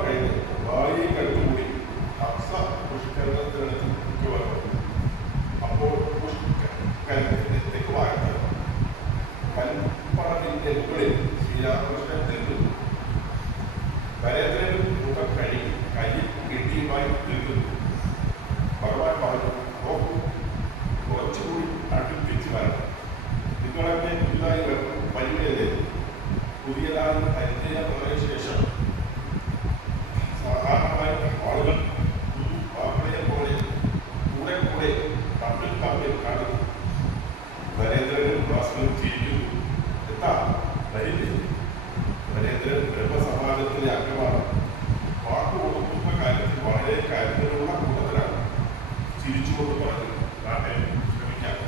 കഴിഞ്ഞ് വാലിയെ കണ്ടുകൂടി ഹംസ പുഷ്കരണത്തിനടുത്ത് വന്നു. അപ്പോൾ തെക്ക് ഭാഗത്ത് കൽപ്പടവിന്റെ മുകളിൽ ശ്രീരാമകൃഷ്ണൻ നിൽക്കുന്നു. നരേന്ദ്രൻ മുഖം കഴുകി കയ്യിൽ കെട്ടിയുമായി നിൽക്കുന്നു. ഭഗവാൻ പറഞ്ഞു, നോക്കൂ, കുറച്ചുകൂടി അടുപ്പിച്ച് വരണം. നിങ്ങളൊക്കെ പുതുതായി വരുന്നത് പുതിയതായി പരിചയമായ ശേഷം സാധാരണമായി ആളുകൾ മാപ്പിളയെ പോലെ കൂടെ കൂടെ തമ്മിൽ തമ്മിൽ കാണുന്നു. നരേന്ദ്രനും ഭാസ്കരനും ചിരിക്കുന്നു. എന്താ വരില്ലേ? നരേന്ദ്രൻ ബ്രഹ്മസമാജത്തിലെ അംഗമാണ്. വാക്കു കൊടുക്കുന്ന കാര്യത്തിൽ വളരെ കരുതലുള്ള കൂട്ടത്തിലാണ്. ചിരിച്ചുകൊണ്ട് പറഞ്ഞു, നാട്ടെ ശ്രമിക്കാം.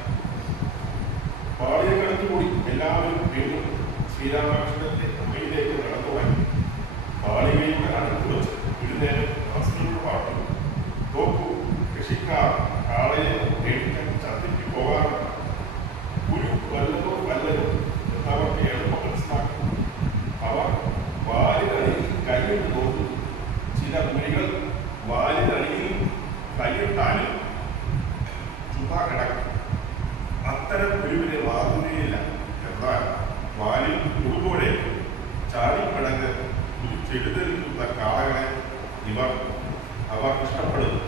പാളിയെ കടന്നുകൂടി എല്ലാവരും വീണ്ടും ശ്രീരാമകൃഷ്ണന്റെ അമ്മയിലേക്ക് നടന്നു വന്നു. പാളികയുടെ അടുത്ത് വെച്ച് ഒരു നേരം ഭാസ്കരനോട് പറഞ്ഞു, നോക്കൂ, കൃഷിക്കാർ കാളയെ മേടിക്കാൻ ചന്തയ്ക്ക് പോകാറുണ്ട്. ഒരു വല്ലതോ എന്നവർക്ക് എളുപ്പം മനസ്സിലാക്കും. അവർ വാലിനടിയിൽ കൈയിട്ട് നോക്കും. ചില മുനികൾ വാലിനടിയിൽ കൈയിട്ടാലും ചുമ്മാ കിടക്കും. അത്തരം ഗുരുവിനെ വാങ്ങുകയില്ല. എന്നാൽ വാലിൽ തുറുപോലെ ചാടിക്കിടങ്ങ് ചെടുതെടുക്കുന്ന കാളകളെ അവർ ഇഷ്ടപ്പെടുന്നു.